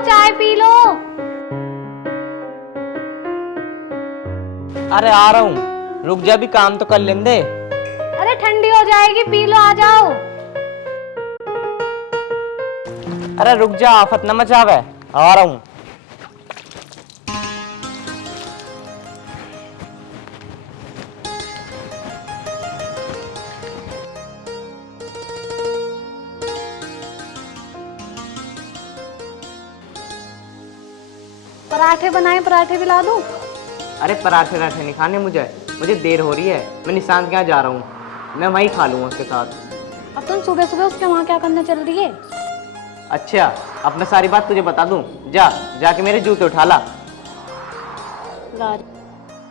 चाय P low. अरे आ रहा हूँ, रुक जा, भी काम तो कर लें दे। अरे ठंडी हो जाएगी, पी लो, आ जाओ। अरे रुक जा, आफत न मचावे, आ रहा हूँ। पराठे बनाए, पराठे भी ला दूं? अरे पराठे राठे नहीं खाने मुझे देर हो रही है। मैं निशांत के यहाँ जा रहा हूँ, मैं वहीं खा लूँगा उसके साथ। अब तुम सुबह सुबह उसके वहाँ क्या करने चल रही है? अच्छा, अब मैं सारी बात तुझे बता दूँ। जाके मेरे जूते उठा ला।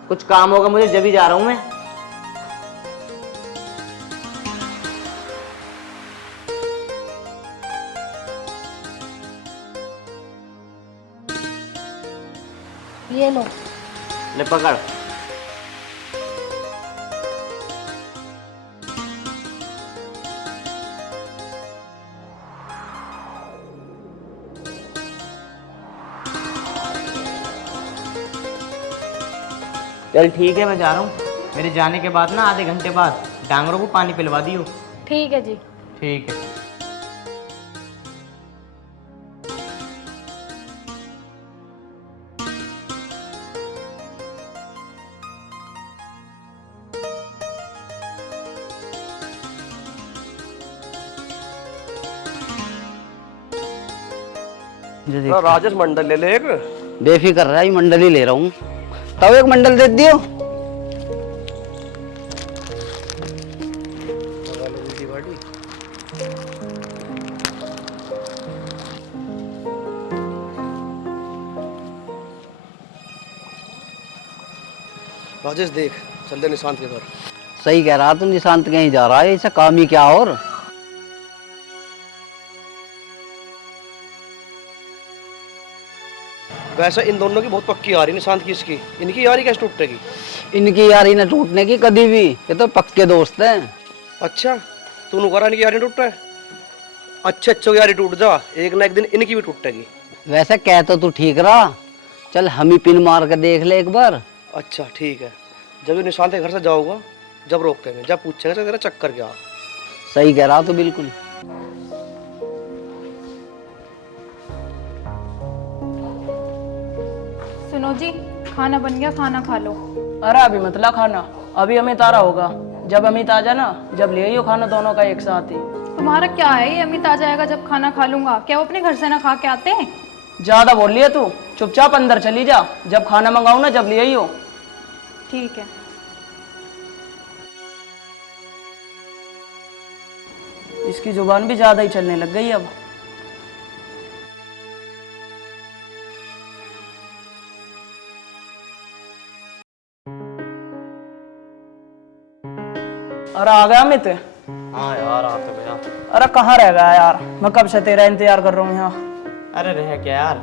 कुछ काम होगा मुझे, जब ही जा रहा हूँ मैं। ये लो। ले पकड़। चल ठीक है, मैं जा रहा हूँ। मेरे जाने के बाद ना आधे घंटे बाद डांगरों को पानी पिलवा दियो। ठीक है जी। ठीक है। राजेश मंडल ले ले एक। बेफिक्र रहा, मंडल ही ले रहा हूँ। तब एक मंडल दे दियो। राजेश देख, चलते निशांत के घर। सही कह रहा, तू निशांत कहीं जा रहा है, ऐसा काम ही क्या। और वैसे इन दोनों की बहुत पक्की यारी, निशांत की इसकी, इनकी यारी कैसे टूटेगी? इनकी यारी न टूटने की कभी भी, ये तो पक्के दोस्त हैं। अच्छा, तूने करा इनकी यारी टूट है? अच्छे अच्छों की यारी टूट जा, एक ना एक दिन इनकी भी टूटेगी। वैसे कह तो तू ठीक रहा, चल हम ही पिन मार के देख ले एक बार। अच्छा ठीक है, जब ये निशांत के घर से जाऊंगा, जब रोकेंगे, जब पूछेंगे तेरा चक्कर क्या। सही कह रहा तू बिल्कुल। सुनो जी, खाना बन गया, खाना खा लो। अरे अभी मतलब खाना, अभी अमित आ रहा होगा। जब अमित आ जाए ना, जब ले आइयो खाना दोनों का एक साथ ही। तुम्हारा क्या है, ये अमित आ जाएगा जब खाना खा लूंगा? क्या वो अपने घर से ना खा के आते हैं? ज्यादा बोल लिया तू, चुपचाप अंदर चली जा। जब खाना मंगाऊ ना, जब ले आइयो। ठीक है। इसकी जुबान भी ज्यादा ही चलने लग गई अब। अरे आ गया अमित? हाँ यार, आ तो गया। अरे कहाँ रह गया यार, मैं कब से तेरा इंतजार कर रहा हूँ यहाँ। अरे रह क्या यार,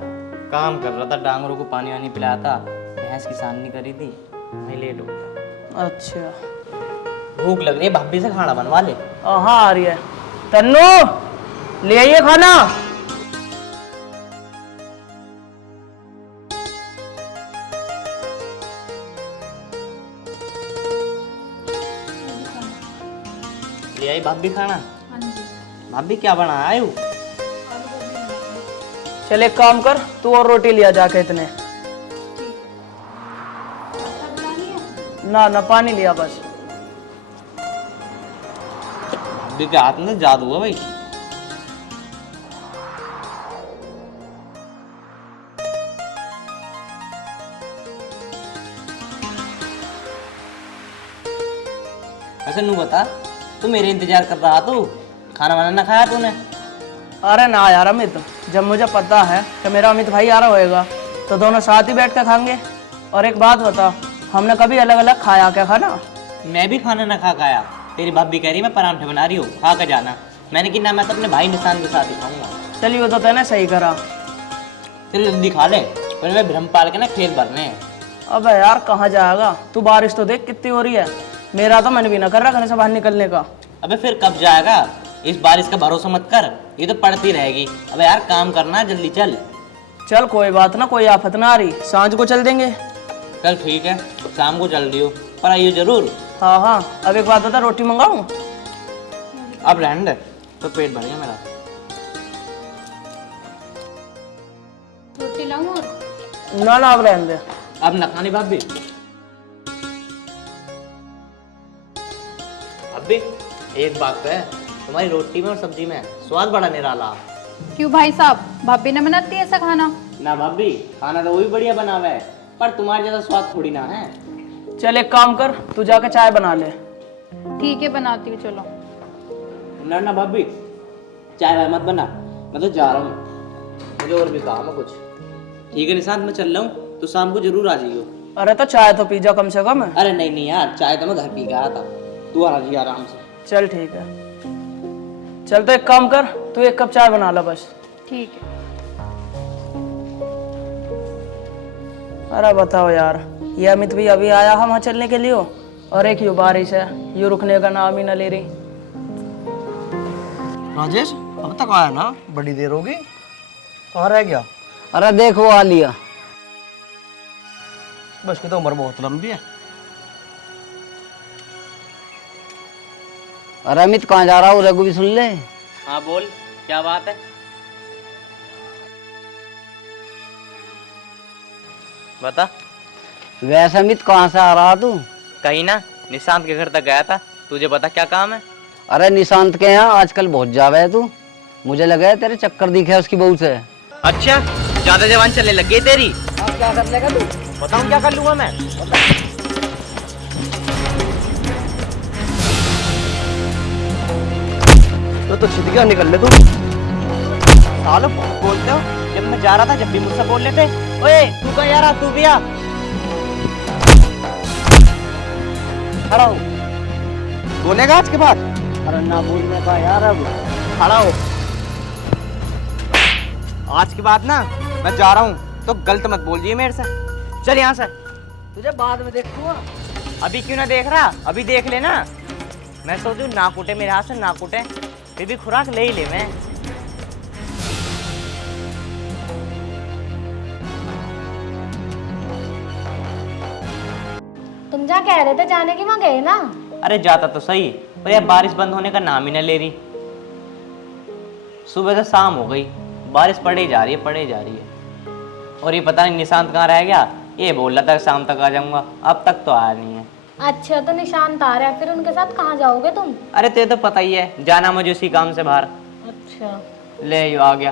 काम कर रहा था, डांगरों को पानी वानी पिलाया था, भैंस की सानी करी थी, मैं लेट हो गया। अच्छा, भूख लग रही है, भाभी से खाना बनवा ले। हाँ आ रही है। तन्नू, ले आइए खाना। ले आई भाभी खाना? हाँ जी। भाभी क्या बना आयु? चल एक काम कर, तू और रोटी लिया जाके इतने। ना ना, पानी लिया बस। भाभी के हाथ में जादू है भाई। ऐसे नू बता, तू मेरे इंतजार कर रहा, तू खाना वाना ना खाया तूने? अरे ना यार अमित, जब मुझे पता है कि मेरा अमित भाई आ रहा होएगा, तो दोनों साथ ही बैठ कर खाएंगे। और एक बात बता, हमने कभी अलग अलग खाया क्या खाना? मैं भी खाना ना खा खाया। तेरी भाभी कह रही मैं परांठे बना रही हूँ, खा कर जाना। मैंने कि ना, मैं तो अपने भाई निशान के साथ ही खाऊंगा। चलिए वो तो तैने सही करा। चल जल्दी खा ले, फिर मैं भ्रम पाल के ना खेत भरने हैं। अबे यार कहाँ जाएगा तू, बारिश तो देख कितनी हो रही है। मेरा तो मन भी ना कर रहा घर से बाहर निकलने का। अबे फिर कब जाएगा? इस बारिश का भरोसा मत कर, ये तो पड़ती रहेगी। अबे यार काम करना, जल्दी चल। चल कोई बात ना, कोई आफत ना आ रही, सांझ को चल देंगे। चल ठीक है, शाम को चल दियो, पर आइयो जरूर। हाँ हाँ, अब एक बात बता, रोटी मंगाऊं? अब रहने दे, तो पेट भर गया मेरा। रोटी लाऊं और? ना ना, अब रहने दे। अब न खानी भाभी। अभी एक बात तो है, तुम्हारी रोटी में और सब्जी में स्वाद बड़ा निराला। क्यों भाई साहब, भाभी ने बनाती है ऐसा खाना? ना भाभी, खाना तो वो भी बढ़िया बना हुआ है, पर तुम्हारे जैसा स्वाद थोड़ी ना है। चल एक काम कर, तू जाकर चाय बना ले। ठीक है, बनाती हूँ, चलो। ना भाभी, चाय वाय मत बना, मैं तो जा रहा हूँ, मुझे और भी काम है कुछ। ठीक है निशांत, मैं चल रहा हूँ, तो शाम को जरूर आ जाइयो। अरे तो चाय तो पी जा कम से कम। अरे नहीं यार, चाय तो मैं घर पी के आया था, तू आ जी आराम से। चल ठीक है, चल तो एक काम कर, तू एक कप चाय बना ला बस। ठीक है। अरे बताओ यार, ये अमित भी अभी आया हम वहाँ चलने के लिए हो, और एक यूं बारिश है, यूं रुकने का नाम ही ना ले रही। राजेश अब तक आया ना, बड़ी देर होगी, कहाँ रह गया? अरे देख वो आ लिया। बस की तो उम्र बहुत लंबी है। अरे अमित कहाँ जा रहा हूँ, रघु भी सुन ले। हाँ बोल, क्या बात है? बता। वैसे अमित कहाँ से आ रहा तू? कहीं ना, निशांत के घर तक गया था, तुझे पता क्या काम है? अरे निशांत के यहाँ आजकल बहुत जावे है तू, मुझे लगा है तेरे चक्कर दिखे है उसकी बहू से। अच्छा, ज्यादा जवान चलने लग गई तेरी। अब क्या कर लेगा तू? बताऊं क्या कर लूंगा मैं? तो छिद गया, निकल ले तू। सालो बहुत बोलते हो, जब मैं जा रहा था जब भी मुझसे बोल लेते। ओए तू कहाँ जा रहा, तू भी आ। खड़ा हो। बोलेगा आज के बाद? अरे ना बोलने का यार, अब खड़ा हो। आज के बाद ना मैं जा रहा हूँ, तो गलत मत बोलिए मेरे से। चल यहाँ से। तुझे बाद में देखूंगा। अभी क्यों ना देख रहा, अभी देख लेना। मैं सोचूं ना कूटे मेरे हाथ से, ना कूटे, फिर भी खुराक ले ही ले मैं। तुम जा कह रहे थे जाने की, वहाँ गए ना? अरे जाता तो सही, पर यार बारिश बंद होने का नाम ही ना ले रही। सुबह से शाम हो गई, बारिश पड़े जा रही है, पड़े जा रही है। और ये पता नहीं निशांत कहाँ रह गया, ये बोल रहा था शाम तक आ जाऊंगा, अब तक तो आया नहीं है। अच्छा, तो निशांत आ रहा है, फिर उनके साथ कहाँ जाओगे तुम? अरे तुझे तो पता ही है, जाना मुझे उसी काम से बाहर। अच्छा। ले यो आ गया।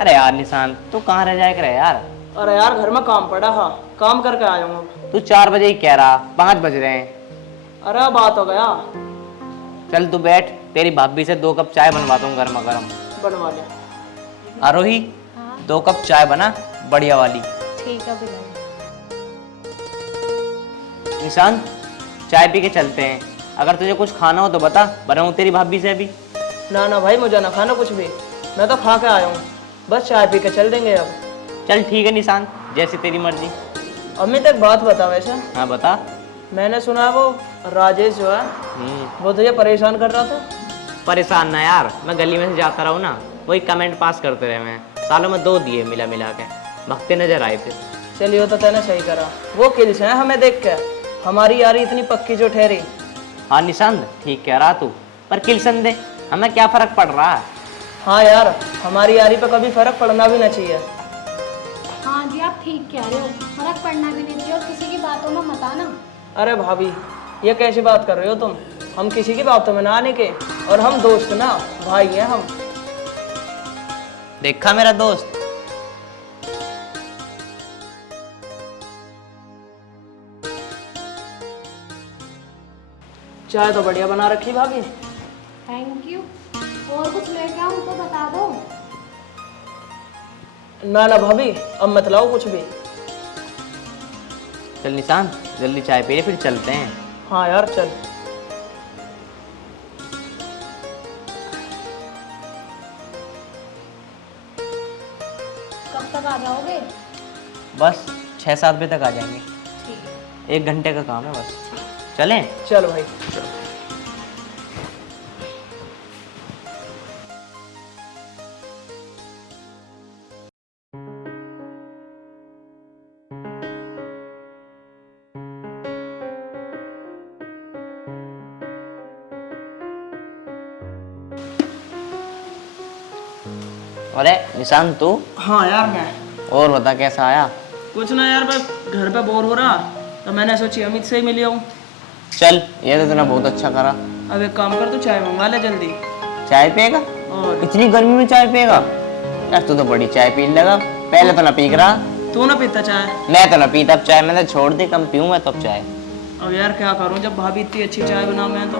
अरे यार निशांत, तू कहाँ रह जाए कर यार? अरे यार घर में काम पड़ा, हाँ काम करके आया हूँ अब। तू 4 बजे ही कह रहा, 5 बज रहे हैं। अरे बात हो गया। चल तू बैठ, तेरी भाभी से 2 कप चाय बनवाता हूँ गर्मा गर्म। बनवा ले। आरोही, 2 कप चाय बना, बढ़िया वाली। ठीक है बिल्कुल। निशांत, चाय पी के चलते हैं, अगर तुझे कुछ खाना हो तो बता, बनाऊँ तेरी भाभी से अभी। ना ना भाई, मुझे ना खाना कुछ भी, मैं तो खा के आया हूँ, बस चाय पी के चल देंगे अब। चल ठीक है निशांत, जैसी तेरी मर्जी। अमित एक बात बता वैसे, हाँ बता। मैंने सुना वो राजेश जो है वो तुझे परेशान कर रहा था। परेशान ना यार, मैं गली में से जाता रहूँ ना, वही कमेंट पास करते रहे। मैं सालों में 2 दिए मिला मिला के, भगते नजर आए थे। चलिए तो तैने सही करा, वो किल्स हैं हमें देख के, हमारी यारी इतनी पक्की जो ठहरी। हाँ निशांत, ठीक कह रहा तू, पर किल्सन दे, हमें क्या फर्क पड़ रहा है? हाँ यार, हमारी यारी पे कभी फर्क पड़ना भी ना चाहिए। हाँ जी, आप ठीक कह रहे हो, फर्क पड़ना भी नहीं चाहिए, और किसी की बातों में मत आना। अरे भाभी, ये कैसी बात कर रहे हो तुम? हम किसी की बातों में ना आने के, और हम दोस्त ना, भाई हैं हम। देखा मेरा दोस्त। चाय तो बढ़िया बना रखी भाभी। Thank you. और कुछ लेके आऊँ तो बता दो। ना ना भाभी, अब मत लाओ कुछ भी। चल निशांत, जल्दी चाय पी ले, फिर चलते हैं। हाँ यार चल। कब तक आ जाओगे? बस 6-7 बजे तक आ जाएंगे, ठीक है। 1 घंटे का काम है बस। चलें? चल भाई। अरे निशांत तू? हाँ यार मैं। और बता कैसा आया? कुछ ना यार, बस घर पे बोर हो रहा तो मैंने सोची अमित से ही मिल आऊं। चल ये तो तूने बहुत अच्छा करा। अब एक काम कर, तू चाय मंगा ले जल्दी। चाय पिएगा? और इतनी गर्मी में चाय पिएगा? यार तू तो बड़ी चाय पीने लगा, पहले तो ना पी रहा। तू ना पीता चाय? मैं तो ना पीता अब चाय, मैंने छोड़ दी, कम पीऊँ मैं तब चाय। अब यार क्या करूं, जब भाभी इतनी अच्छी चाय बनाऊं मैं तो।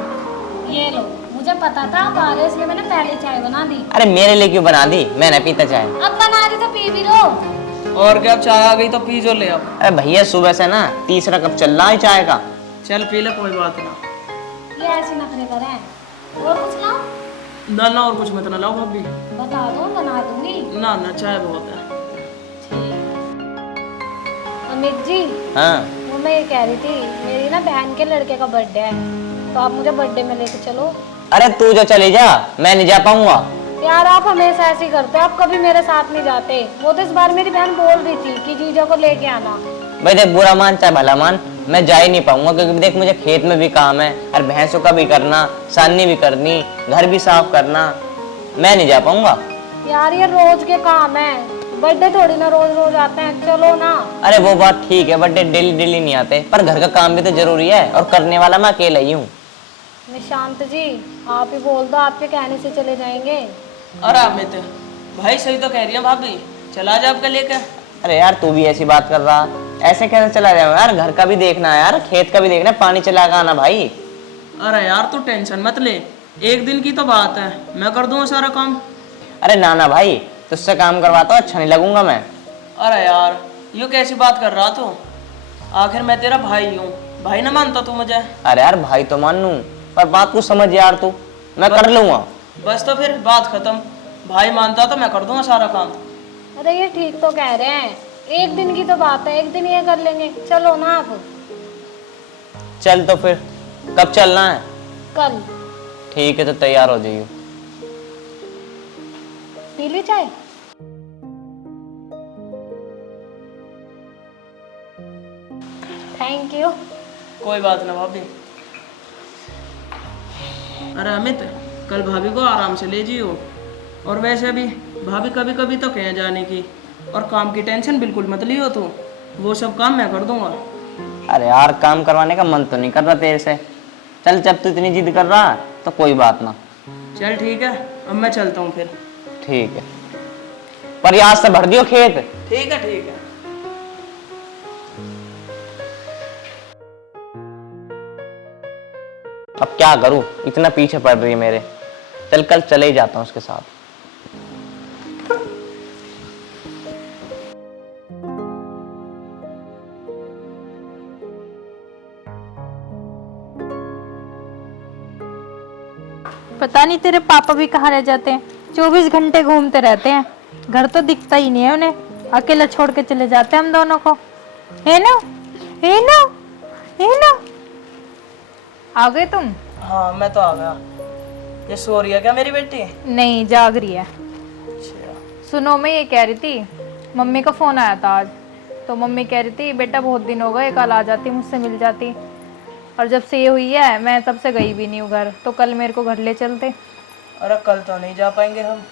ये लो, मुझे पता था आप आ रहे इसलिए मैंने पहले चाय बना दी। अरे मेरे लिए क्यों बना दी, मैं ना पीता चाय। अब बना दी तो पी भी लो। और क्या, अब चाय आ गई तो पी जो ले अब। अरे भैया सुबह से ना तीसरा कप चल रहा है चाय का। चल पी ले, कोई बात ना। ये ऐसे नखरे करें। और कुछ लाओ? ना ना और कुछ मत ना लाओ भाभी। बता दो, बना दूंगी। ना ना चाय बहुत है। अमित जी, हाँ वो मैं ये कह रही थी, मेरी ना बहन के लड़के का बर्थडे है, तो आप मुझे बर्थडे में लेके चलो। अरे तू जो चली जा, मैं नहीं जा पाऊंगा। यार आप हमेशा ऐसे ही करते हो, आप कभी मेरे साथ नहीं जाते। वो तो इस बार मेरी बहन बोल रही थी कि जीजा को लेके आना। भाई देख, बुरा मान चाहे भला मान, मैं जा ही नहीं पाऊंगा क्योंकि देख मुझे खेत में भी काम है और भैंसों का भी करना, साननी भी करनी, घर भी साफ करना, मैं नहीं जा पाऊंगा। यार ये रोज के काम है, बर्थडे थोड़ी ना रोज रोज आते हैं, चलो ना। अरे वो बात ठीक है, बर्थडे डेली डेली नहीं आते, पर घर का काम भी तो जरूरी है और करने वाला मैं अकेला ही हूँ। निशांत जी, आप ही बोल दो, आपके कहने से चले जाएंगे। अरे अमित भाई सही तो कह रही है भाभी, चला जा आपका लेकर। अरे यार तू भी ऐसी बात कर रहा, ऐसे कैसे चला जाऊँ यार, घर का भी देखना है यार, खेत का भी देखना है, पानी चला के आना भाई। अरे यार तू टेंशन मत ले, एक दिन की तो बात है, मैं कर दूंगा सारा काम। अरे ना ना भाई, तुझसे काम करवाता हूँ, अच्छा नहीं लगूंगा मैं। अरे यार यूँ कैसी बात कर रहा तू, आखिर मैं तेरा भाई हूँ, भाई ना मानता तू मुझे? अरे यार भाई तो मान लूं, पर बात को समझ यार तू, मैं कर लूंगा। बस तो फिर बात खत्म, भाई मानता तो मैं कर दूंगा सारा काम। अरे ये ठीक तो कह रहे हैं, एक दिन की तो बात है, एक दिन ये कर लेंगे, चलो ना आप। चल तो फिर कब चलना है? कल। ठीक है तो तैयार हो जाइयो। पी ली चाय? Thank you. कोई बात ना भाभी। अरे अमित, कल भाभी को आराम से ले जियो, और वैसे भी भाभी कभी कभी तो कहीं जाने की, और काम की टेंशन बिल्कुल मत लियो तू, वो सब काम मैं कर दूंगा। अरे यार काम करवाने का मन तो नहीं कर रहा तेरे से, चल जब तू इतनी जिद कर रहा तो कोई बात ना। चल ठीक है, अब मैं चलता हूँ फिर। ठीक है, पर आज से भर दियो खेत। ठीक है ठीक है। अब क्या करूं, इतना पीछे पड़ रही है मेरे, चल कल चले ही जाता हूं उसके साथ। पता नहीं तेरे पापा भी कहाँ रह जाते हैं, 24 घंटे घूमते रहते हैं, घर तो दिखता ही नहीं है उन्हें, अकेला छोड़ के चले जाते हैं हम दोनों को। है ना, है ना, है ना। आ गए तुम? हाँ मैं तो आ गया। ये सो रही है क्या मेरी बेटी? नहीं, जाग रही है। अच्छा। सुनो, मैं ये कह रही थी, मम्मी का फोन आया था आज, तो मम्मी कह रही थी बेटा बहुत दिन हो गए, कल आ जाती, मुझसे मिल जाती, और जब से ये हुई है मैं तब से गई भी नहीं हूँ घर, तो कल मेरे को घर ले चलते। अरे कल तो नहीं जा पाएंगे हम।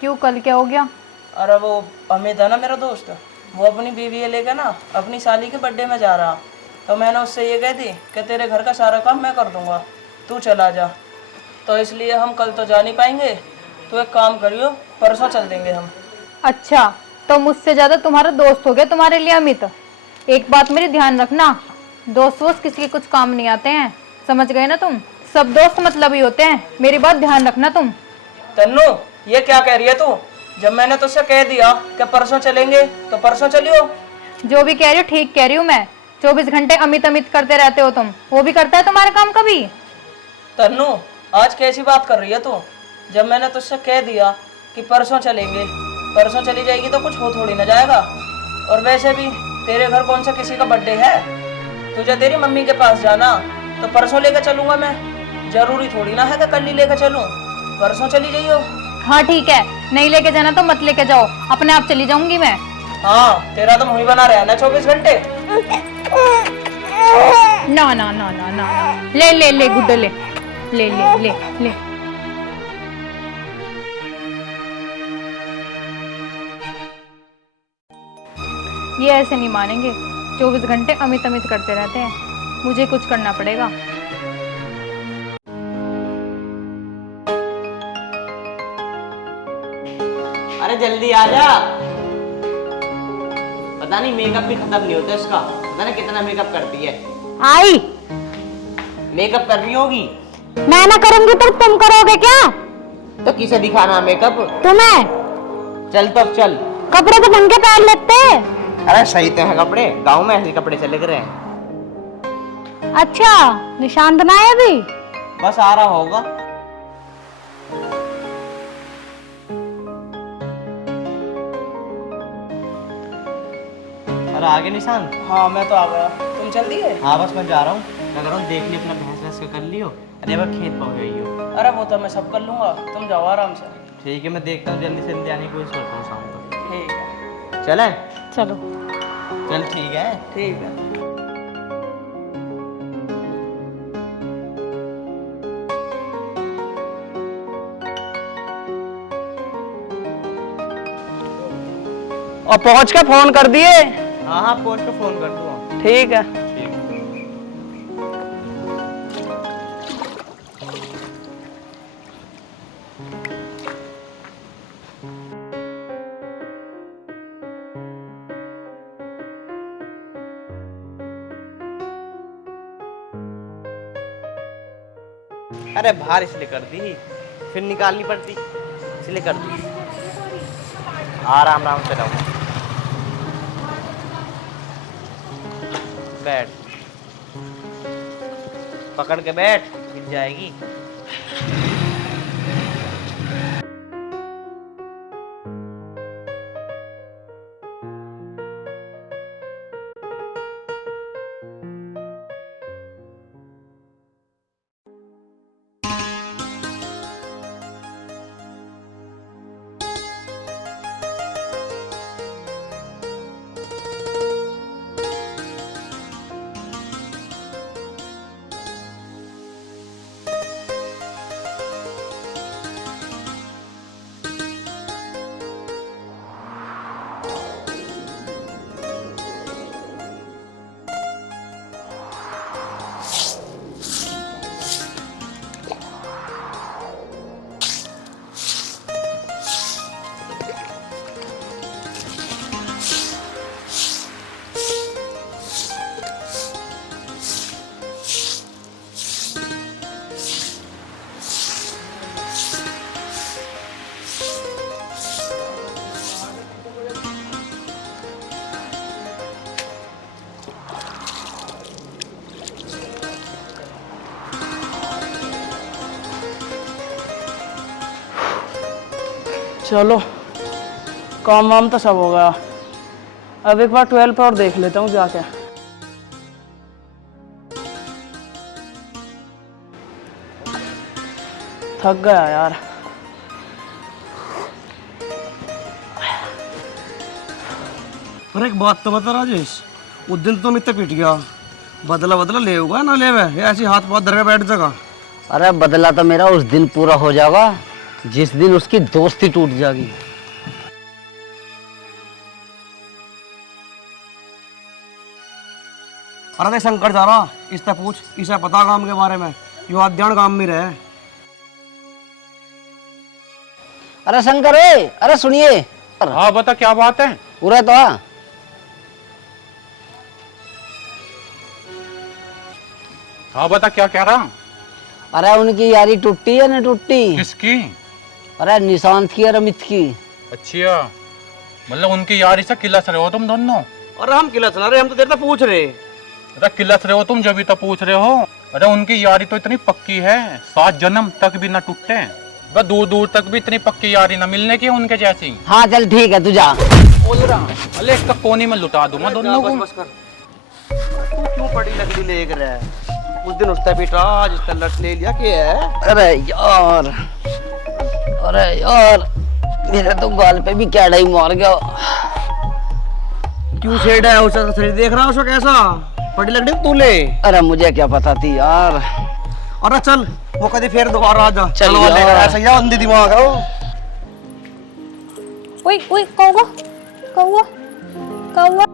क्यों, कल क्या हो गया? अरे वो अमित है ना मेरा दोस्त, वो अपनी बीवी लेकर ना अपनी साली के बर्थडे में जा रहा, तो मैंने उससे ये कह दी कि तेरे घर का सारा काम मैं कर दूंगा, तू चला जा, तो इसलिए हम कल तो जा नहीं पाएंगे। तो एक काम करियो, परसों चल देंगे हम। अच्छा, तो मुझसे ज्यादा तुम्हारा दोस्त हो गया तुम्हारे लिए अमित। एक बात मेरी ध्यान रखना, दोस्त वोस्त किसी के कुछ काम नहीं आते हैं, समझ गए ना तुम? सब दोस्त मतलब ही होते हैं, मेरी बात ध्यान रखना तुम। तन्नू ये क्या कह रही है तू? जब मैंने तुझसे कह दिया कि परसों चलेंगे तो परसों चलियो। जो भी कह रही हो ठीक कह रही हूँ मैं, 24 घंटे अमित अमित करते रहते हो तुम, वो भी करता है तुम्हारा काम कभी? तन्नू आज कैसी बात कर रही है तू? जब मैंने तुझसे कह दिया कि परसों चलेंगे, परसों चली जाएगी तो कुछ हो थोड़ी ना जाएगा। और वैसे भी तेरे घर कौन सा किसी का बर्थडे है? तुझे तेरी मम्मी के पास जाना, तो परसों लेकर चलूंगा मैं, जरूरी थोड़ी ना है कि कल ही लेकर चलूं, परसों चली जाइयो। हाँ ठीक है, नहीं लेके जाना तो मत लेके जाओ, अपने आप चली जाऊंगी मैं। हाँ तेरा तो मुंह बना रहा है ना 24 घंटे। ना ना ना ना ना, ले ले ले गुड्डे, ले ले ले ले ले। ये ऐसे नहीं मानेंगे, 24 घंटे अमित अमित करते रहते हैं। मुझे कुछ करना पड़ेगा। अरे जल्दी आ जा। पता नहीं मेकअप भी खत्म नहीं होता इसका, पता नहीं कितना मेकअप करती है। आई। मेकअप कर रही होगी। मैं ना करूंगी तो तुम करोगे क्या? तो किसे दिखाना मेकअप? तुम्हें। चल तो अब चल। कपड़े तो ढंग के पहन लेते। अरे सही तो है कपड़े, गांव में ऐसे कपड़े चले रहे हैं। अच्छा, निशान बनाए अभी? बस आ रहा होगा। अरे आगे निशान। हाँ मैं तो आ गया, तुम चल दिए? हाँ बस मैं जा रहा हूँ। मैं कह रहा हूँ देख ली अपना भैंस वैंस का कर लियो। अरे वह खेत पहुँच गई हो। अरे वो तो मैं सब कर लूंगा, तुम जाओ आराम से। ठीक है, मैं देखता हूँ जल्दी से जल्दी आने की कोशिश करता हूँ शाम तक। ठीक है। चले? चलो। चल ठीक है। ठीक है। और पहुंच के फोन कर दिए? हाँ हाँ पहुँच के फोन कर दूँगा। ठीक है। अरे बाहर इसलिए कर दी, फिर निकालनी पड़ती, इसलिए कर दी। आराम से रहो। बैठ, पकड़ के बैठ, गिर जाएगी। चलो काम वाम तो सब हो गया, अब एक बार 12 और देख लेता हूँ जाके। थक गया यार। अरे एक बात तो बता राजेश, उस दिन तुम इतने पिट गया, बदला बदला ले होगा ना ले ऐसी हाथ पाथ धर के बैठ जाएगा। अरे बदला तो मेरा उस दिन पूरा हो जाएगा जिस दिन उसकी दोस्ती टूट जाएगी। अरे देख शंकर जा रहा, इससे पूछ, इसे पता काम के बारे में, यो अध्ययन काम में रहे। अरे शंकर अरे सुनिए। हाँ बता क्या बात है। पूरा तो हाँ बता क्या कह रहा। अरे उनकी यारी टूटी है ना टूटी? किसकी? अरे निशांत की और अमित की। अच्छा, मतलब उनकी यारी से किलस रहे हो तुम दोनों? अरे हम किला चला रहे, हम तो देर तक पूछ रहे। अरे किलस रहे हो तुम जब भी तो पूछ रहे हो। अरे उनकी यारी तो इतनी पक्की है 7 जन्म तक भी ना टूटे, बस दूर दूर तक भी इतनी पक्की यारी ना मिलने की उनके जैसी। हाँ चल ठीक है तू जा। बोल रहा अरे इसका कोनी में लुटा दूंगा दोनों को। बस कर, तू क्यों बड़ी लकड़ी लेकर रहा है? उस दिन उसने पीटा, आज इसने लट ले लिया, क्या है? अरे यार मेरे तो गाल पे भी कैड़ा ही मार गया। क्यों छेड़ा है उसे? शरीर देख रहा है उसका कैसा? बड़ी लकड़ी तू ले। अरे मुझे क्या पता थी यार। अरे चल, वो कभी फिर दोबारा आ जा। चल चलो यार। लेकर ऐसा या अंधी दिमाग है वो। ओए ओए कौवा कौवा कौवा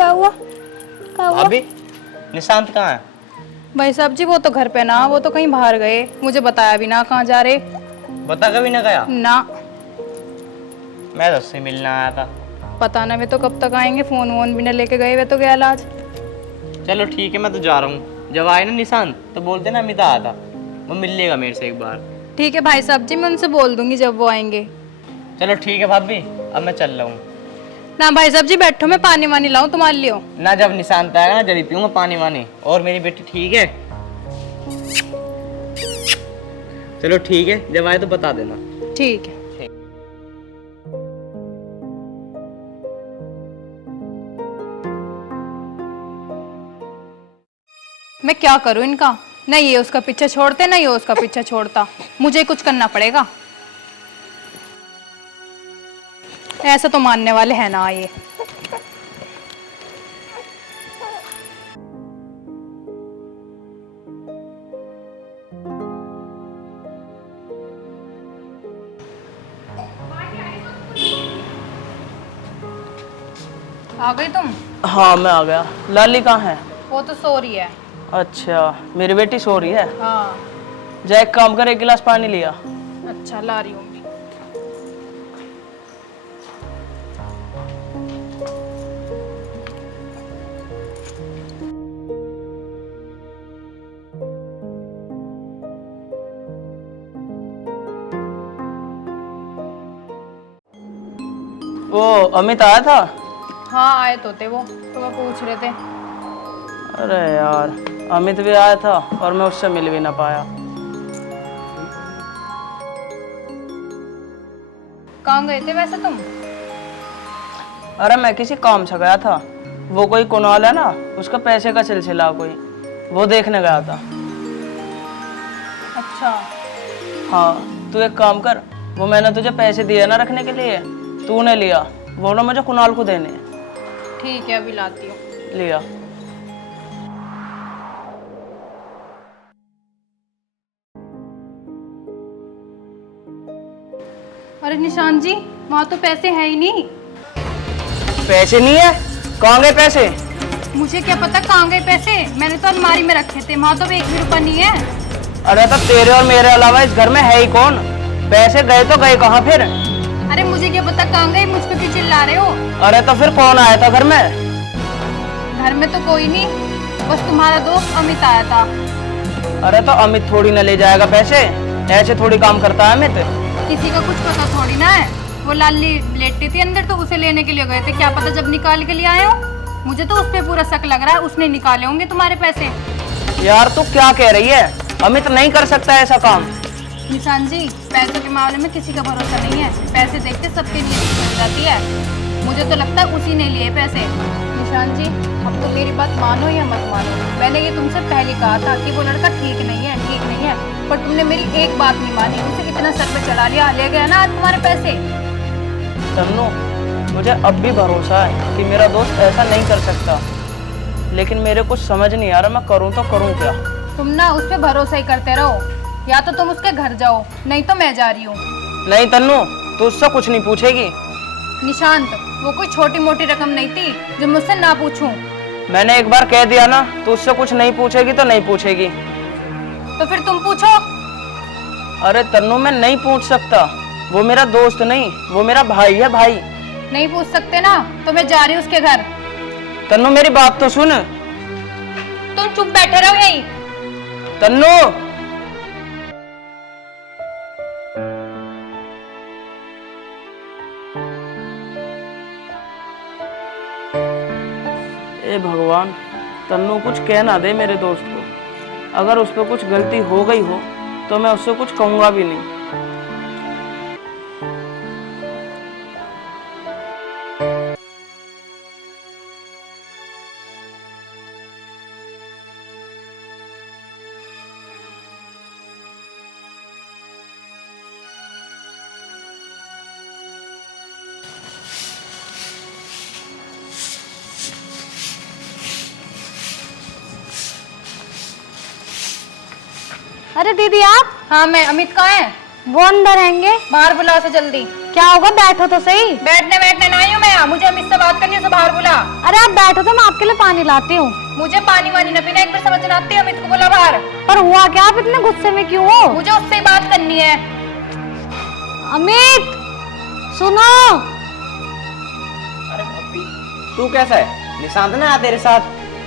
क्या हुआ क्या हुआ? भाभी निशांत कहाँ है? भाई साहब जी वो तो घर पे ना, वो तो कहीं बाहर गए, मुझे बताया भी ना कहाँ जा रहे। बता कभी ना गया। ना मैं तो उससे मिलने आया था। पता ना वे तो कब तक आएंगे, फोन वोन भी ना लेके गए, वे तो गया आज। चलो ठीक है, मैं तो जा रहा हूँ। जब आए ना निशांत तो बोलते ना अमित आया था, वो मिल लेगा मेरे से एक बार। ठीक है भाई साहब जी, मैं उनसे बोल दूंगी जब वो आएंगे। चलो ठीक है भाभी, अब मैं चल रहा हूँ। ना भाई साहब जी बैठो, मैं पानी वानी लाऊं तुम्हारे लिए। ना जब निशांत आएगा ना जब ही पीऊंगा पानी वानी। और मेरी बेटी ठीक है? चलो ठीक है, जब आए तो बता देना। ठीक है। मैं क्या करूं इनका, ना ये उसका पीछे छोड़ते ना ये उसका पीछे छोड़ता, मुझे कुछ करना पड़ेगा। ऐसा तो मानने वाले हैं ना ये। आ गई तुम? हाँ मैं आ गया। लाली कहाँ है? वो तो सो रही है। अच्छा मेरी बेटी सो रही है। हाँ। जा एक काम कर, एक गिलास पानी लिया। अच्छा ला रही हूँ। वो अमित आया था? हाँ आए तो थे वो, तो मैं पूछ रहे थे। अरे यार अमित भी आया था और मैं उससे मिल भी ना पाया। कहाँ गए थे वैसे तुम? अरे मैं किसी काम से गया था। वो कोई कुणाल है ना, उसका पैसे का सिलसिला कोई, वो देखने गया था। अच्छा। हाँ तू एक काम कर, वो मैंने तुझे पैसे दिए ना रखने के लिए, तूने लिया, वो ना मुझे कुणाल को देने। ठीक है अभी लाती हूँ। लिया। अरे निशान जी वहाँ तो पैसे हैं ही नहीं। पैसे नहीं है? कहाँ गए पैसे? मुझे क्या पता कहाँ गए पैसे, मैंने तो अलमारी में रखे थे, वहाँ तो भी 1 भी रुपया नहीं है। अरे तो तेरे और मेरे अलावा इस घर में है ही कौन? पैसे गए तो गए कहाँ फिर? अरे मुझे क्या पता कहाँ गए, मुझ पे क्यों चिल्ला रहे हो? अरे तो फिर कौन आया था घर में? घर में तो कोई नहीं, बस तुम्हारा दोस्त अमित आया था। अरे तो अमित थोड़ी ना ले जाएगा पैसे, ऐसे थोड़ी काम करता है अमित। किसी का कुछ पता थोड़ी ना है। वो लाली लेटी थी अंदर तो उसे लेने के लिए गए थे, क्या पता जब निकाल के लिए आए हो। मुझे तो उस पे पूरा शक लग रहा है, उसने निकाले होंगे तुम्हारे पैसे। यार तू क्या कह रही है? अमित नहीं कर सकता ऐसा काम। निशान जी पैसों के मामले में किसी का भरोसा नहीं है, पैसे देखते सबके लिए चल जाती है। मुझे तो लगता है उसी ने लिए पैसे। निशान जी अब तो मेरी बात मानो या मत मानो, मैंने ये तुमसे पहले कहा था कि वो लड़का ठीक नहीं है, ठीक नहीं है, पर तुमने मेरी एक बात नहीं मानी, उसे इतना सर पे चढ़ा लिया, ले गया ना आज तुम्हारे पैसे। तन्नू मुझे अब भी भरोसा है कि मेरा दोस्त ऐसा नहीं कर सकता, लेकिन मेरे कुछ समझ नहीं आ रहा मैं करूँ तो करूँ क्या। तुम ना उस पर भरोसा ही करते रहो, या तो तुम उसके घर जाओ, नहीं तो मैं जा रही हूँ। नहीं तन्नू तू उससे कुछ नहीं पूछेगी। निशांत वो कोई छोटी मोटी रकम नहीं थी जो मुझसे ना पूछूं। मैंने एक बार कह दिया ना, तू उससे कुछ नहीं पूछेगी तो नहीं पूछेगी। तो फिर तुम पूछो। अरे तन्नू मैं नहीं पूछ सकता, वो मेरा दोस्त नहीं, वो मेरा भाई है, भाई। नहीं पूछ सकते ना तो मैं जा रही हूँ उसके घर। तन्नू मेरी बात तो सुन। तुम चुप बैठे रहो यहीं। तन्नू ए भगवान, तन्नू कुछ कह ना दे मेरे दोस्त को। अगर उस पर कुछ गलती हो गई हो तो मैं उससे कुछ कहूँगा भी नहीं। अरे दीदी आप? हाँ मैं, अमित कहाँ है? वो अंदर रहेंगे। बाहर बुलाओ से जल्दी। क्या होगा, बैठो तो सही। बैठने नहीं हूँ मैं, मुझे अमित से बात करनी है, उसे बाहर बुला। अरे आप बैठो तो मैं आपके लिए पानी लाती हूँ। मुझे पानी वानी न पीना, एक बार समझ आती है, अमित को बुला बाहर। पर हुआ क्या, आप इतने गुस्से में क्यों हो? मुझे उससे ही बात करनी है। अमित सुनो। अरे भाभी तू कैसा है? निशांत ना तेरे साथ,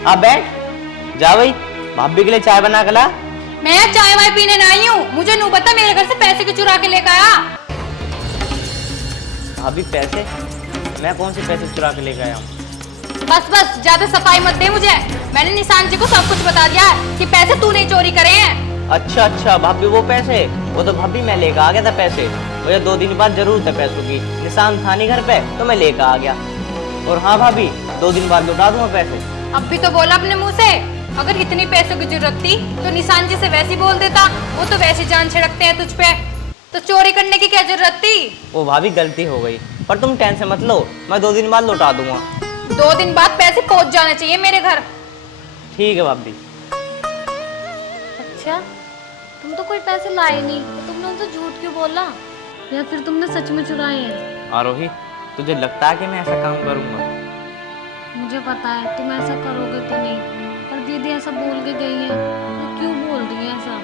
आप बैठ जा भाई, भाभी के लिए चाय बना के ला। मैं चाय वाय पीने नहीं हूँ, मुझे नहीं पता, मेरे घर से पैसे क्यों चुरा के लेकर आया। भाभी पैसे? मैं कौन से पैसे चुरा के लेकर आया हूँ? बस ज्यादा सफाई मत दे मुझे। मैंने निशांत जी को सब कुछ बता दिया है कि पैसे तूने चोरी करे हैं। अच्छा भाभी वो पैसे, वो तो भाभी मैं लेकर आ गया था पैसे, मुझे 2 दिन बाद जरूरत है पैसों की। निशांत था नहीं घर पे तो मैं लेकर आ गया। और हाँ भाभी 2 दिन बाद लौटा दूंगा पैसे। अब भी तो बोला अपने मुंह से, अगर इतनी पैसों की जरूरत थी तो निशांत जी से वैसे ही बोल देता, वो तो वैसे जान छिड़कते हैं तुझ पे, तो चोरी करने की क्या जरूरत थी। वो भाभी गलती हो गई, पर तुम टेंशन मत लो, मैं 2 दिन बाद लौटा दूंगा। 2 दिन बाद पैसे पहुंच जाने चाहिए मेरे घर। ठीक है भाभी। अच्छा, तुम तो कोई पैसे लाए नहीं, तो तुमने उनसे झूठ क्यों बोला? या फिर तुमने सच में चुराए हैं? आरोही तुझे लगता है कि मैं ऐसा काम करूंगा? मुझे पता है तुम ऐसा करोगे तो नहीं, पर दीदी ऐसा बोल के गई है, तो क्यों बोल रही है ऐसा?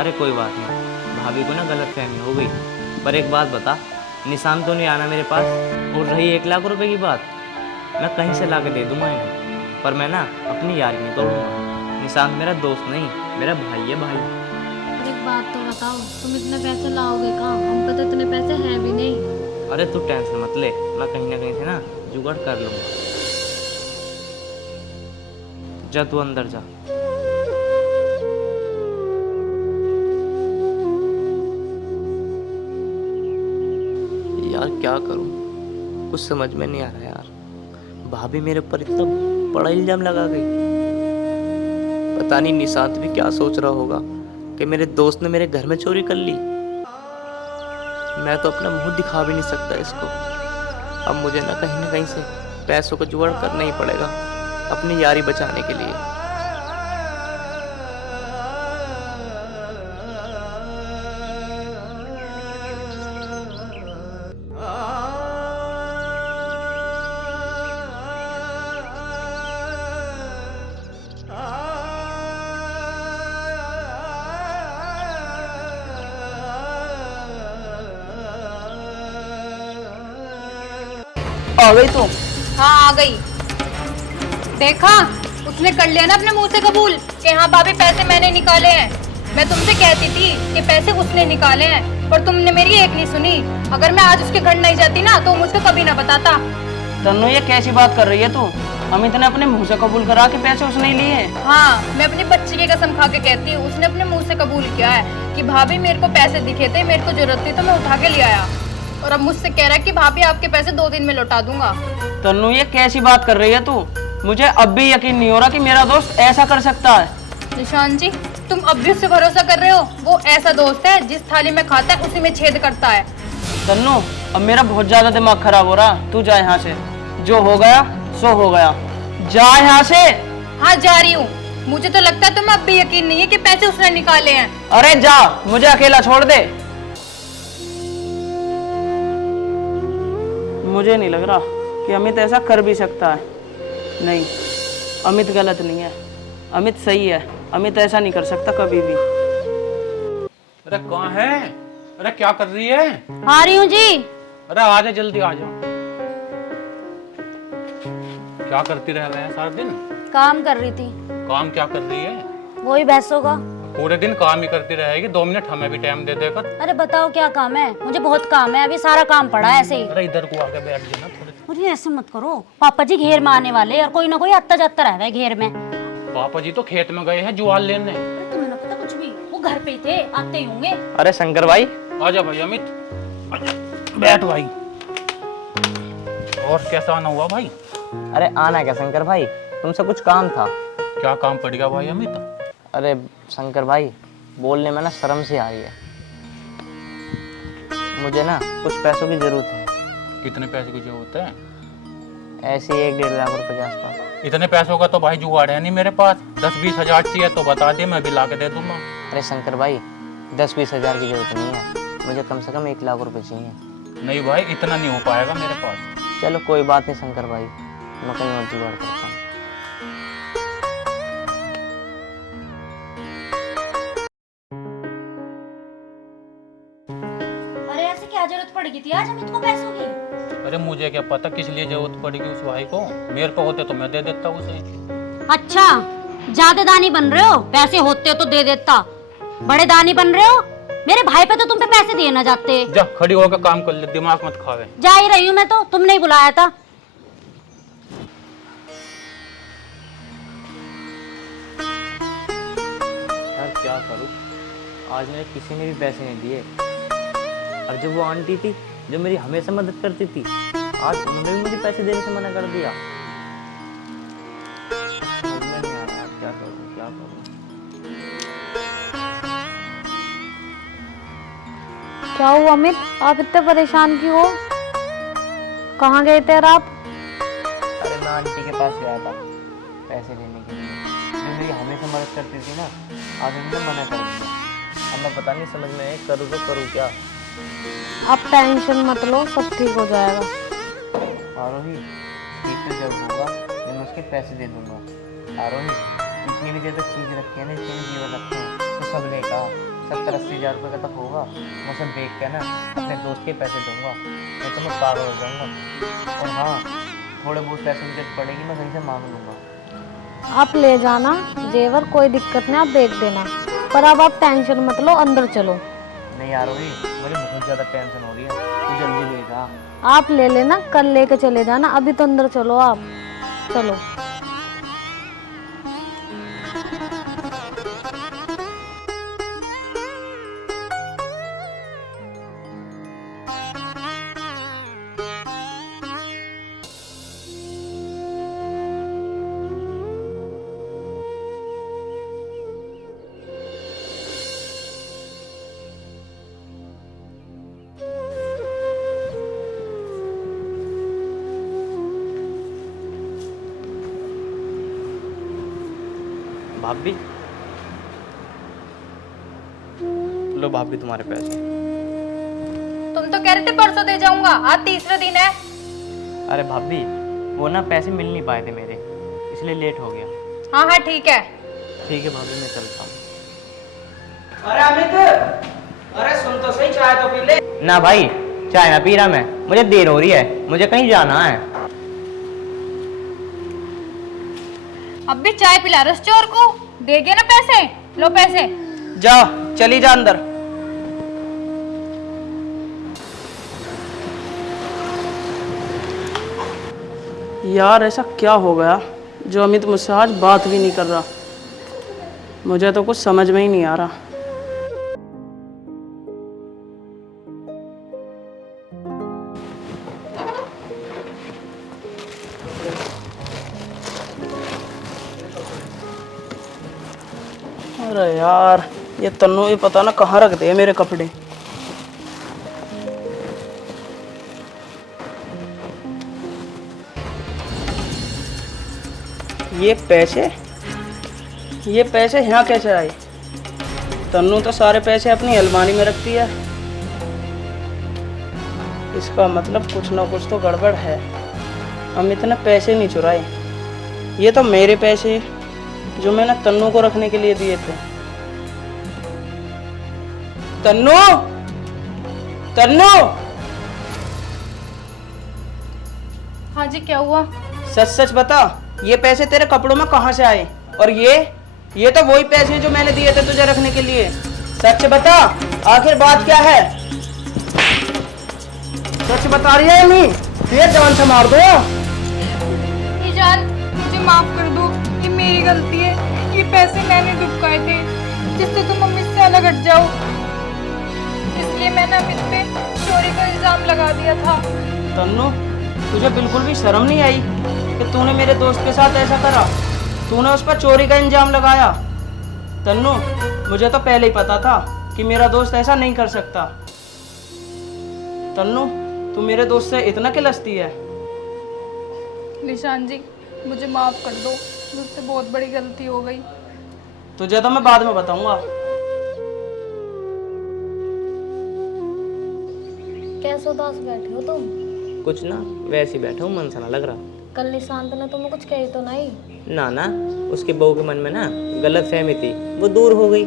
अरे कोई बात नहीं, भाभी को ना गलतफहमी हो गई। पर एक बात बता, निशान तो नहीं आना मेरे पास, और रही 1 लाख रुपए की बात, मैं कहीं से ला के दे दूंगा इन्हें, पर मैं ना अपनी यारी नहीं तोड़ूंगा। निशांत मेरा दोस्त नहीं, मेरा भाई है भाई। और एक बात तो बताओ, तुम इतने पैसे लाओगे कहाँ? हम पे तो इतने पैसे हैं भी नहीं। अरे तू टेंशन मत ले, मैं कहीं ना कहीं से ना जुगाड़ कर लूंगा। जा तू अंदर जा। यार क्या करूं, कुछ समझ में नहीं आ रहा यार। भाभी मेरे ऊपर इतना बड़ा इल्जाम लगा गई, पता नहीं निशांत भी क्या सोच रहा होगा कि मेरे दोस्त ने मेरे घर में चोरी कर ली। मैं तो अपना मुंह दिखा भी नहीं सकता इसको। अब मुझे ना कहीं से पैसों को जुगाड़ करना ही पड़ेगा अपनी यारी बचाने के लिए। आ गई तुम? हाँ आ गई। देखा, उसने कर लिया ना अपने मुंह से कबूल कि हाँ भाभी पैसे मैंने निकाले हैं। मैं तुमसे कहती थी कि पैसे उसने निकाले हैं, पर तुमने मेरी एक नहीं सुनी। अगर मैं आज उसके घर नहीं जाती ना तो मुझको कभी ना बताता। तन्नू ये कैसी बात कर रही है तू? अमित ने अपने मुंह से कबूल करा के पैसे उसने लिए हैं। हाँ, मैं अपनी बच्ची की कसम खा के कहती हूँ, उसने अपने मुंह से कबूल किया है कि भाभी मेरे को पैसे दिखे थे, मेरे को जरूरत थी तो मैं उठा के ले आया, और अब मुझसे कह रहा है कि भाभी आपके पैसे 2 दिन में लौटा दूंगा। तन्नू ये कैसी बात कर रही है तू? मुझे अब भी यकीन नहीं हो रहा कि मेरा दोस्त ऐसा कर सकता है। निशान जी, तुम अब भी उससे भरोसा कर रहे हो? वो ऐसा दोस्त है जिस थाली में खाता है उसी में छेद करता है। तन्नू अब मेरा बहुत ज्यादा दिमाग खराब हो रहा, तू जा यहाँ से। जो हो गया सो हो गया, जा यहाँ से। हाँ जा रही हूँ। मुझे तो लगता है तुम्हें अब भी यकीन नहीं है कि पैसे उसने निकाले हैं। अरे जा, मुझे अकेला छोड़ दे। मुझे नहीं लग रहा कि अमित ऐसा कर भी सकता है। नहीं, अमित गलत नहीं है, अमित सही है। अमित ऐसा नहीं कर सकता कभी भी। अरे कहाँ है? अरे क्या कर रही है? आ रही हूँ जी। अरे आ जा, जल्दी आ जा। क्या करती रह रहे हैं सारा दिन? काम कर रही थी। काम क्या कर रही है? वही भैंसों का। पूरे दिन काम ही करती रहेगी, 2 मिनट हमें भी टाइम दे देकर। अरे बताओ क्या काम है? मुझे बहुत काम है, अभी सारा काम पड़ा है ऐसे ही। अरे इधर को आके बैठ जाना थोड़े। मुझे ऐसे मत करो, पापा जी घेर में आने वाले और कोई ना कोई आता जाता रह गया घेर में। पापा जी तो खेत में गए हैं जुआल लेने। अरे तुम्हें ना पता कुछ भी, वो घर पे ही थे, आते ही होंगे। अरे शंकर भाई, आजा भाई अमित, बैठ भाई। और कैसा आना हुआ भाई? अरे आना क्या शंकर भाई, तुमसे कुछ काम था। क्या काम पड़ गया भाई अमित? अरे शंकर भाई, बोलने में ना शर्म सी आ रही है। मुझे ना कुछ पैसों की जरूरत है। कितने पैसे की जरूरत है? ऐसे 1-1.5 लाख रुपए के आसपास। इतने पैसों का तो भाई जुगाड़ है नहीं मेरे पास। 10-20 हजार चाहिए तो बता दे, मैं भी ला के दे दूंगा। अरे शंकर भाई, 10-20 हजार की जरूरत नहीं है, मुझे कम से कम 1 लाख रुपए चाहिए। नहीं भाई, इतना नहीं हो पाएगा मेरे पास। चलो कोई बात नहीं शंकर भाई, मैं कहीं और जुगाड़ करता हूँ। अरे ऐसे क्या जरूरत पड़ेगी थी आज अमित को पैसों की? अरे मुझे क्या पता किस लिए जरूरत पड़ेगी उस भाई को, मेरे पे होते तो मैं दे देता उसे। अच्छा, ज्यादा दानी बन रहे हो? पैसे होते तो दे देता, बड़े दानी बन रहे हो। मेरे भाई पे तो तुम पे पैसे दिए ना जाते। जा खड़ी होकर काम कर ले, दिमाग मत खावे। जा ही रही हूँ मैं तो, तुमने ही बुलाया था। यार क्या करूँ, आज मेरे किसी ने भी पैसे नहीं दिए। और जो वो आंटी थी जो मेरी हमेशा मदद करती थी, आज उन्होंने भी मुझे पैसे देने से मना कर दिया। समझ में नहीं आ रहा यार, क्या करूँ क्या करूँ। क्या हुआ अमित, आप इतने परेशान क्यों हो? कहाँ गए थे आप? अरे मैं आंटी के पास गया था पैसे लेने के लिए, जो मेरी हमेशा मदद करती थी ना, आज उन्होंने मना कर दिया। अब मैं पता नहीं समझ में आए, करूँ तो करूँ क्या। आप टेंशन मत लो, सब ठीक हो जाएगा। आरोही, ठीक तो जब होगा जब मैं उसके पैसे दे दूंगा। आरोही, इतनी भी ज्यादा चीज़ रखी है ना, इतने जीवन रखे हैं, तो सब लेगा। 70-80 हज़ार रुपये का तो होगा, मैं सब बेच के ना अपने दोस्त के पैसे दूंगा, नहीं तो मैं पागल हो जाऊंगा। और हाँ, थोड़े बहुत पैसे की जरूरत पड़ेगी मैं कहीं से मांग लूँगा। आप ले जाना जेवर, कोई दिक्कत नहीं, आप बेच देना। पर अब आप टेंशन मत लो, अंदर चलो। नहीं आरोही, मुझे बहुत ज़्यादा टेंशन हो रही है, तू जल्दी लेगा। आप ले लेना, कल लेके चले जाना, अभी तो अंदर चलो आप, चलो। भाभी, लो भाभी तुम्हारे पैसे। तुम तो कह रहे थे परसों दे जाऊंगा, आज तीसरा दिन है। अरे भाभी, वो ना पैसे मिल नहीं पाए थे मेरे, इसलिए लेट हो गया। हाँ हाँ ठीक है। ठीक है भाभी, मैं चलता हूँ। अरे अमित, अरे सुन तो सही, चाय तो पी ले। ना भाई, चाय ना पी रहा मैं, मुझे देर हो रही है, मुझे कहीं जाना है। अब भी चाय पिला रहे उस चोर को, दे गए ना पैसे, लो पैसे। जा, चली जा अंदर। यार ऐसा क्या हो गया जो अमित मुझसे आज बात भी नहीं कर रहा? मुझे तो कुछ समझ में ही नहीं आ रहा। अरे यार, ये तन्नू ये पता ना कहाँ रख दे मेरे कपड़े। ये पैसे यहाँ कैसे आए? तन्नू तो सारे पैसे अपनी अलमारी में रखती है, इसका मतलब कुछ ना कुछ तो गड़बड़ है। अमित ने पैसे नहीं चुराए, ये तो मेरे पैसे जो मैंने तन्नू को रखने के लिए दिए थे। तन्नू, तन्नू, हाँ जी, क्या हुआ? सच सच बता, ये पैसे तेरे कपड़ों में कहाँ से आए? और ये तो वही पैसे हैं जो मैंने दिए थे तुझे रखने के लिए। सच बता, आखिर बात क्या है? सच बता रही है नहीं? ये जवान से मार दो। जान, मुझे माफ कर दो, ये मेरी गलती है, ये पैसे मैंने दुबकाए थे जिससे तुम मम्मी से अलग हट जाओ, इसलिए मैंने अमित पे चोरी का इल्जाम लगा दिया था। तन्नू, तुझे बिल्कुल भी शर्म नहीं आई कि तूने मेरे दोस्त के साथ ऐसा करा? तूने उस पर चोरी का इल्जाम लगाया। तन्नू, मुझे तो पहले ही पता था कि मेरा दोस्त ऐसा नहीं कर सकता। तन्नू, तू मेरे दोस्त से इतना किलसती है? निशान जी, मुझे माफ कर दो, मुझसे बहुत बड़ी गलती हो गई। तुझे तो मैं बाद में बताऊंगा। उदास उदास बैठे हो तुम? कुछ ना, वैसे ही बैठा हूँ, मन सा ना लग रहा। कल निशांत ने तुम्हें कुछ कही तो नहीं? ना ना, उसके बहू के मन में ना गलत फहमी थी, वो दूर हो गई।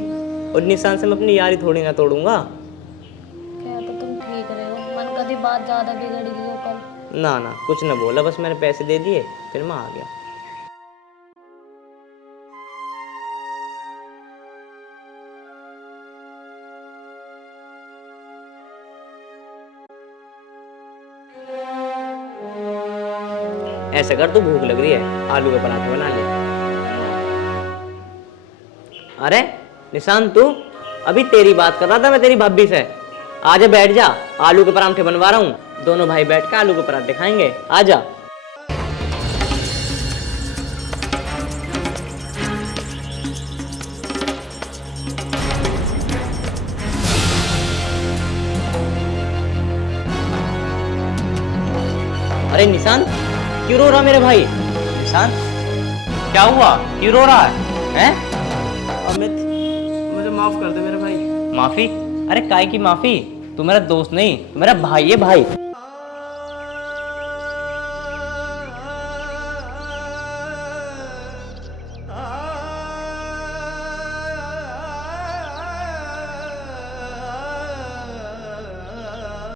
और निशान से मैं अपनी यारी थोड़ी ना तोड़ूंगा। क्या तो तुम ठीक रहे हो, मन कभी बात ज्यादा बिगड़ गई हो कल? ना ना, कुछ ना बोला, बस मैंने पैसे दे दिए, फिर मैं आ गया। ऐसा कर, तो भूख लग रही है, आलू के पराठे बना ले। अरे निशांत, तू अभी तेरी बात कर रहा था मैं तेरी भाभी से। आजा बैठ जा, आलू के पराठे बनवा रहा हूँ, दोनों भाई बैठ के आलू के पराठे खाएंगे। आजा। अरे निशांत, क्यों रो रहा मेरे भाई? निशांत, क्या हुआ, क्यों रो रहा है? अमित, मुझे माफ कर दे मेरे भाई। माफी? अरे काय की माफी? तू मेरा दोस्त नहीं, तू मेरा भाई है, भाई।